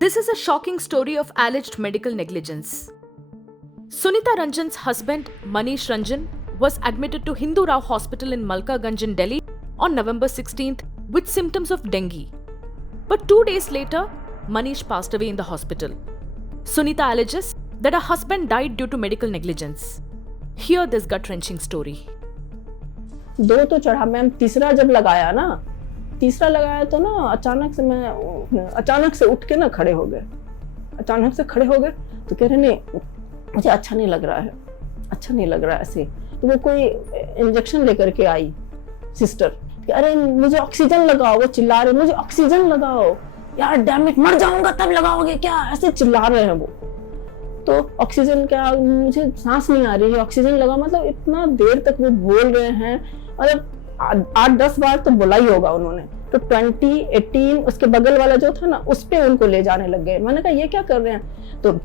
This is a shocking story of alleged medical negligence. Sunita Ranjan's husband, Manish Ranjan, was admitted to Hindu Rao Hospital in Malkaganj in Delhi on November 16th with symptoms of dengue. But 2 days later, Manish passed away in the hospital. Sunita alleges that her husband died due to medical negligence. Hear this gut-wrenching story. दो तो चढ़ा ma'am, तीसरा जब लगाया तो ना अचानक से उठ के ना खड़े हो गए। तो कह रहे नहीं, मुझे अच्छा नहीं लग रहा है ऐसे। तो वो कोई इंजेक्शन लेकर के आई सिस्टर, अरे मुझे ऑक्सीजन लगाओ। वो चिल्ला रहे मुझे ऑक्सीजन लगाओ, यार डैम इट, मर जाऊंगा तब लगाओगे क्या, ऐसे चिल्ला रहे हैं वो। तो ऑक्सीजन क्या, मुझे सांस नहीं आ रही है, ऑक्सीजन लगा। मतलब इतना देर तक वो बोल रहे हैं, मतलब 8-10 बार तो बोला ही होगा उन्होंने। तो 2018 उसके बगल वाला जो था ना, उस पे उनको ले जाने लग गए। मैंने कहा ये क्या कर रहे हैं? तो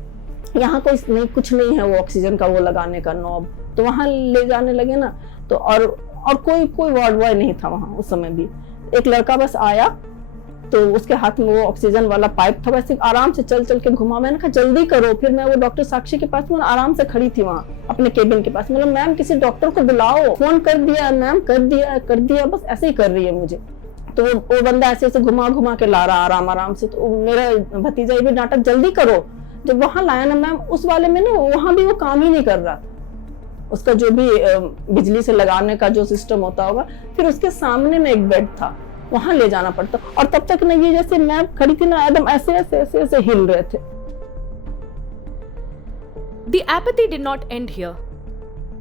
यहाँ कुछ नहीं है वो ऑक्सीजन का वो लगाने का नॉब, तो वहां ले जाने लगे ना। तो और कोई वार्ड बॉय नहीं था वहां उस समय भी। एक लड़का बस आया, तो उसके हाथ में वो ऑक्सीजन वाला पाइप था, वैसे आराम से चल के घुमा। मैंने कहा जल्दी करो। फिर मैं वो डॉक्टर साक्षी के पास, मैं आराम से खड़ी थी वहां अपने केबिन के पास। मतलब मैम किसी डॉक्टर को बुलाओ, फोन कर दिया मैम, कर दिया, बस ऐसे ही कर रही है मुझे। तो वो बंदा ऐसे घुमा के ला रहा आराम से। तो मेरा भतीजा भी नाटक जल्दी करो। जब वहां लाया ना मैम, उस वाले में ना वहां भी वो काम ही नहीं कर रहा। उसका जो भी बिजली से लगाने का जो सिस्टम होता होगा, फिर उसके सामने में एक बेड था, वहां ले जाना पड़ता। और तब तक ना ये जैसे मैं खड़ी थी ना, एकदम ऐसे हिल रहे थे। The apathy did not end here.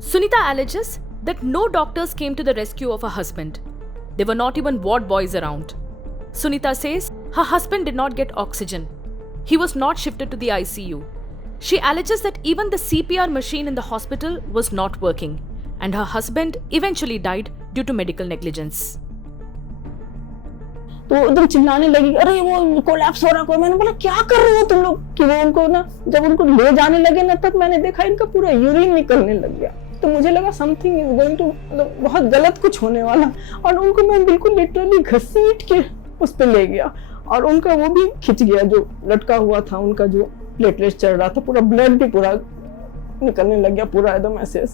Sunita alleges that no doctors came to the rescue of her husband. There were not even ward boys around. Sunita says her husband did not get oxygen. He was not shifted to the ICU. She alleges that even the CPR machine in the hospital was not working, and her husband eventually died due to medical negligence. तो एकदम चिल्लाने लगी, अरे वो collapse हो रहा है। मैंने बोला क्या कर रहे हो तुम लोग? कि वो उनको ना, जब उनको ले जाने लगे ना, तब मैंने देखा इनका पूरा यूरिन निकलने लग गया। तो मुझे लगा समथिंग इज गोइंग टू, बहुत गलत कुछ होने वाला। और उनको मैं बिल्कुल लिटरली घसीट के उस पे ले गया, और उनका वो भी खिंच गया, जो लटका हुआ था उनका, जो प्लेटलेट चढ़ रहा था, पूरा ब्लड भी पूरा निकलने लग गया, पूरा एकदम ऐसे।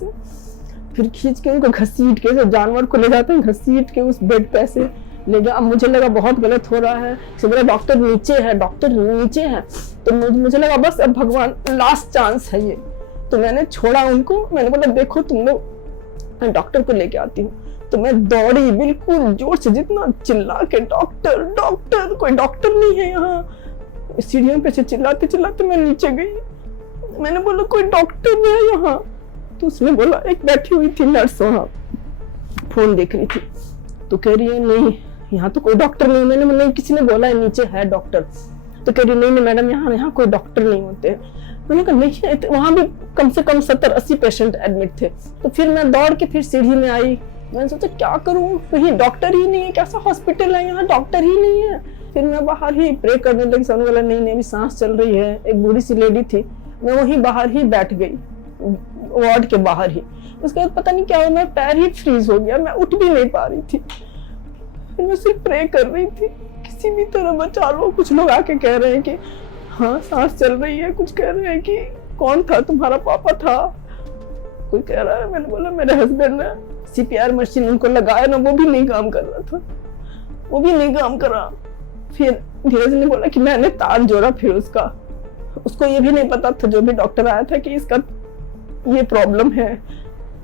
फिर खींच के उनको घसीट के, जब जानवर को ले जाते हैं घसीट के उस बेड पे ऐसे ले गया। अब मुझे लगा बहुत गलत हो रहा है। बोला डॉक्टर नीचे है। तो मुझे लगा बस अब भगवान लास्ट चांस है ये। तो मैंने छोड़ा उनको। मैंने बोला देखो तुम लोग, मैं डॉक्टर को लेके आती हूँ। तो मैं दौड़ी बिल्कुल जोर से, जितना चिल्ला के डॉक्टर, कोई डॉक्टर नहीं है यहाँ। सीढ़ियों पे से चिल्लाते मैं नीचे गई। मैंने बोला कोई डॉक्टर नहीं है यहाँ। तो उसने बोला, एक बैठी हुई थी नर्स वहाँ, फोन देख रही थी। तो कह रही है नहीं, यहाँ तो कोई डॉक्टर नहीं। मैंने नहीं, किसी ने बोला है नीचे है डॉक्टर। तो कह रही नहीं मैडम, यहाँ कोई डॉक्टर नहीं होते। मैंने कहा नहीं है, वहां भी कम से कम 70-80 पेशेंट एडमिट थे। तो फिर मैं दौड़ के फिर सीढ़ी में आई। मैंने सोचा क्या करूं, कहीं डॉक्टर ही नहीं है, कैसा हॉस्पिटल है यहाँ, डॉक्टर ही नहीं है। फिर मैं बाहर ही प्रे करने लगी। सामने वाला नहीं अभी सांस चल रही है। एक बूढ़ी सी लेडी थी, मैं वहीं बाहर ही बैठ गई, वार्ड के बाहर ही। उसके बाद पता नहीं क्या हुआ, मैं पैर ही फ्रीज हो गया, मैं उठ भी नहीं पा रही थी। फिर मैं सिर्फ प्रे कर रही थी, किसी भी तरह बचा लो। कुछ लोग आके कह रहे हैं कि हाँ सांस चल रही है, कुछ कह रहे हैं कि कौन था, तुम्हारा पापा था, कोई कह रहा है। मैंने बोला मेरे हस्बैंड ने CPR मशीन उनको लगाया ना, वो भी नहीं काम कर रहा था, वो भी नहीं काम करा। फिर धीरज ने बोला कि मैंने तार जोड़ा। फिर उसको ये भी नहीं पता था, जो भी डॉक्टर आया था, कि इसका ये प्रॉब्लम है।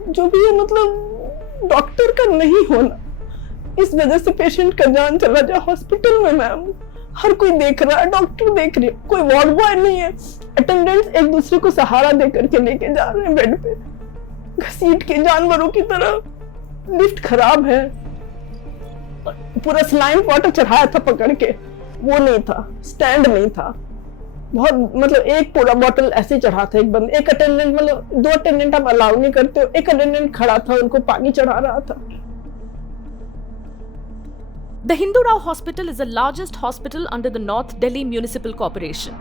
जो भी है, मतलब डॉक्टर का नहीं होना, इस वजह से पेशेंट का जान चला जाए हॉस्पिटल में। मैम हर कोई देख रहा है, डॉक्टर देख रही है, कोई वार्ड बॉय नहीं है। अटेंडेंट्स एक दूसरे को सहारा दे करके लेके जा रहे हैं बेड पे, घसीट के जानवरों की तरह। लिफ्ट खराब है, पूरा स्लाइन वाटर चढ़ाया था पकड़ के, वो नहीं था, स्टैंड नहीं था। बहुत मतलब एक पूरा बॉटल ऐसे चढ़ा था एक बंद। एक अटेंडेंट, मतलब 2 अटेंडेंट आप अलाउ नहीं करते हो, एक अटेंडेंट खड़ा था, उनको पानी चढ़ा रहा था। The Hindu Rao Hospital is the largest hospital under the North Delhi Municipal Corporation.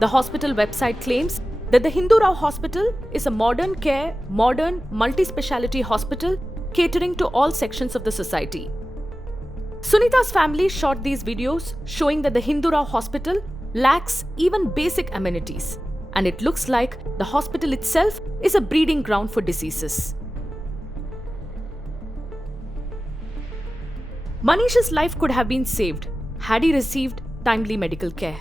The hospital website claims that the Hindu Rao Hospital is a modern multi-speciality hospital catering to all sections of the society. Sunita's family shot these videos showing that the Hindu Rao Hospital lacks even basic amenities, and it looks like the hospital itself is a breeding ground for diseases. Manish's life could have been saved had he received timely medical care.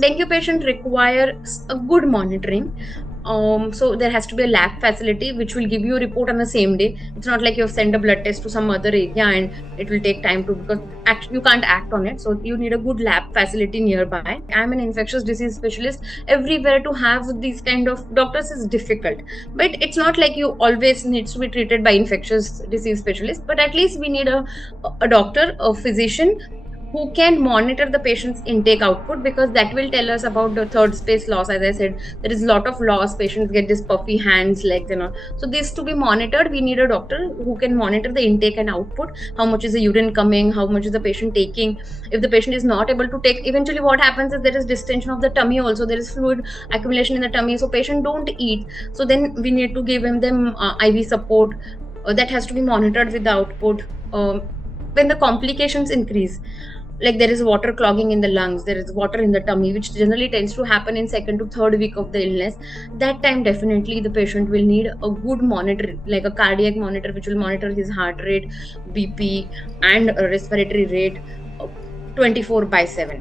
Dengue patient requires a good monitoring. So there has to be a lab facility which will give you a report on the same day. It's not like you have sent a blood test to some other area and it will take time to, because you can't act on it. So you need a good lab facility nearby. I'm an infectious disease specialist. Everywhere to have these kind of doctors is difficult. But it's not like you always needs to be treated by infectious disease specialist. But at least we need a doctor, a physician who can monitor the patient's intake output, because that will tell us about the third space loss. As I said, there is a lot of loss. Patients get this puffy hands, legs and all. So this to be monitored, we need a doctor who can monitor the intake and output. How much is the urine coming? How much is the patient taking? If the patient is not able to take, eventually what happens is there is distension of the tummy also. There is fluid accumulation in the tummy. So patient don't eat. So then we need to give them IV support. That has to be monitored with the output. When the complications increase, like there is water clogging in the lungs, there is water in the tummy, which generally tends to happen in second to third week of the illness. That time definitely the patient will need a good monitor, like a cardiac monitor, which will monitor his heart rate, BP and respiratory rate 24/7.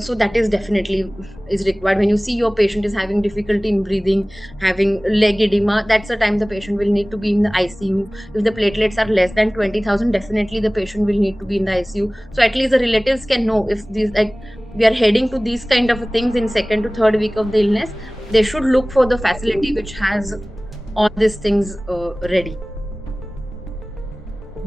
So that is definitely is required. When you see your patient is having difficulty in breathing, having leg edema, that's the time the patient will need to be in the ICU. If the platelets are less than 20,000, definitely the patient will need to be in the ICU. So at least the relatives can know if these, like, we are heading to these kind of things in second to third week of the illness, they should look for the facility which has all these things ready.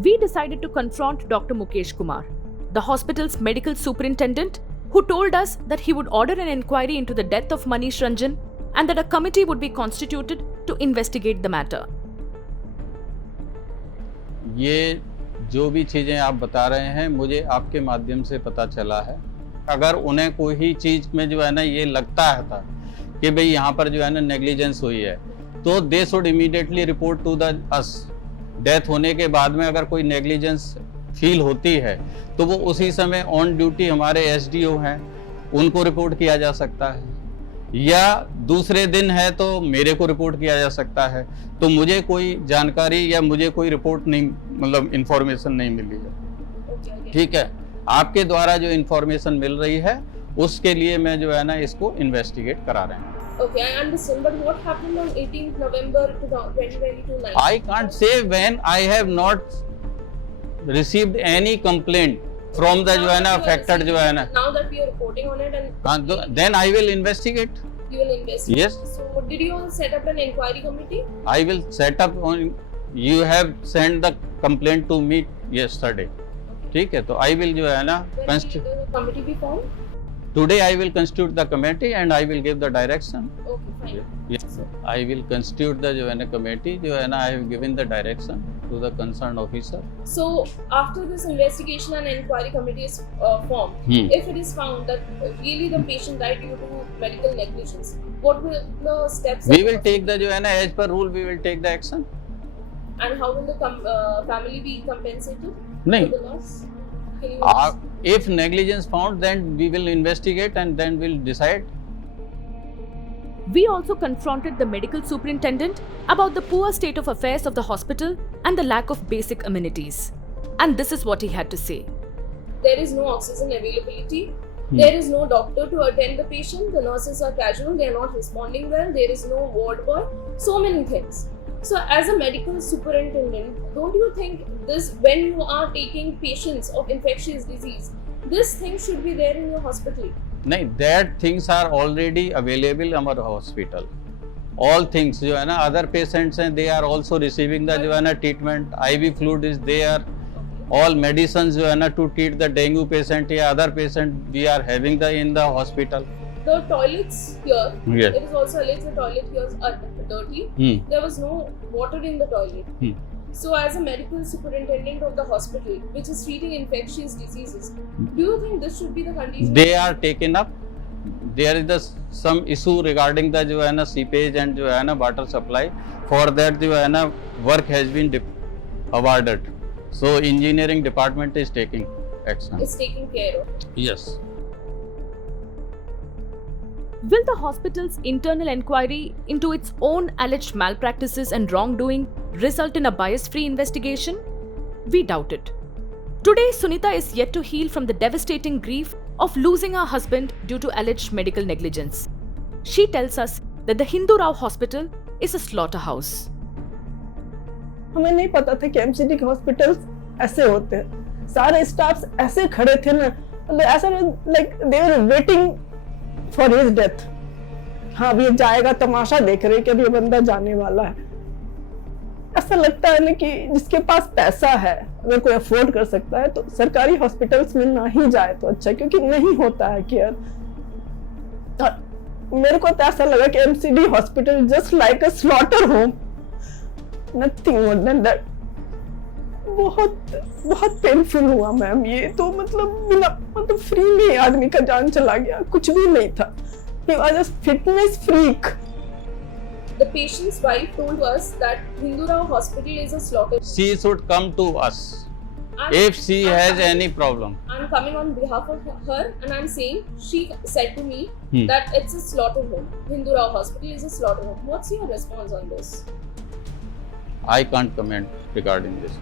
We decided to confront Dr. Mukesh Kumar, the hospital's medical superintendent, who told us that he would order an inquiry into the death of Manish Ranjan and that a committee would be constituted to investigate the matter. ये जो भी चीज़ें आप बता रहे हैं मुझे आपके माध्यम से पता चला है। अगर उन्हें कोई चीज़ में जो है ना ये लगता है था कि भाई यहाँ पर जो है ना नेग्लिजेंस हुई है, तो they should immediately report to the us. Death होने के बाद में अगर कोई नेग्लिजेंस फील होती है तो वो उसी समय ऑन ड्यूटी हमारे एसडीओ हैं, उनको रिपोर्ट किया जा सकता है, या दूसरे दिन है तो मेरे को रिपोर्ट किया जा सकता है। तो मुझे कोई जानकारी या मुझे कोई रिपोर्ट नहीं, मतलब इंफॉर्मेशन नहीं मिली है। ठीक है, आपके द्वारा जो इंफॉर्मेशन मिल रही है उसके लिए मैं जो है ना इसको इन्वेस्टिगेट करा रहे हैं। Okay, I understand, but what happened on 18th November 2022 night? I can't say when. I have not received any complaint from the जो है ना affected जो है ना। Now that we are reporting on it and then I will investigate. you will investigate. Yes. So did you all set up an inquiry committee? I will set up on. You have sent the complaint to me yesterday. ठीक है, तो I will जो है ना When will the committee be formed? today I will constitute the committee and I will give the direction. Okay, fine. Yes, I will constitute the जो है ना committee जो है ना I have given the direction to the concerned officer. So after this investigation and inquiry committee is formed, if it is found that really the patient died due to medical negligence, what will the steps? We will take the जो है ना as per rule we will take the action. And how will the family be compensated नहीं, for the loss? Can you if negligence found, then we will investigate and then we'll decide. We also confronted the medical superintendent about the poor state of affairs of the hospital and the lack of basic amenities. And this is what he had to say. There is no oxygen availability. There is no doctor to attend the patient. The nurses are casual. They are not responding well. There is no ward boy. So many things. So as a medical superintendent, don't you think this, when you are taking patients of infectious disease, this thing should be there in your hospital? नहीं, that things are already available in our hospital. All things जो है ना other patients हैं, they are also receiving the जो है ना treatment. IV fluid is there. All medicines जो है ना to treat the dengue patient या other patient we are having the in the hospital. The toilets here, Yes. it is also alleged the toilet here are dirty. There was no water in the toilet. So as a medical superintendent of the hospital, which is treating infectious diseases, do you think this should be the condition? They are taken up. There is some issue regarding the जो है ना seepage and जो है ना water supply. For that जो है ना work has been awarded. So engineering department is taking action. Is taken care of. Yes. Will the hospital's internal inquiry into its own alleged malpractices and wrongdoing result in a bias-free investigation? We doubt it. Today, Sunita is yet to heal from the devastating grief of losing her husband due to alleged medical negligence. She tells us that the Hindu Rao Hospital is a slaughterhouse. हमें नहीं पता था कि MCD के hospitals ऐसे होते हैं, सारे स्टाफ्स ऐसे खड़े थे ना, मतलब ऐसा like they were waiting for his death. हाँ अभी जाएगा, तमाशा देख रहे कि अभी ये बंदा जाने वाला है। ऐसा लगता है ना कि जिसके पास पैसा है, अगर कोई अफोर्ड कर सकता है तो सरकारी हॉस्पिटल्स में ना ही जाए तो अच्छा, क्योंकि नहीं होता है केयर। मेरे को तो ऐसा लगा कि MCD hospital just like a slaughter home, nothing more than that. बहुत पेनफुल हुआ मैम ये तो, मतलब फ्री में आदमी का जान चला गया, कुछ भी नहीं था। He was a fitness freak. The patient's wife told us that Hindu Rao Hospital is a slaughter. She should come to us if she has any problem. I'm coming on behalf of her and I'm saying, she said to me that it's a slaughter home. Hindu Rao Hospital is a slaughter home. What's your response on this? I can't comment regarding this.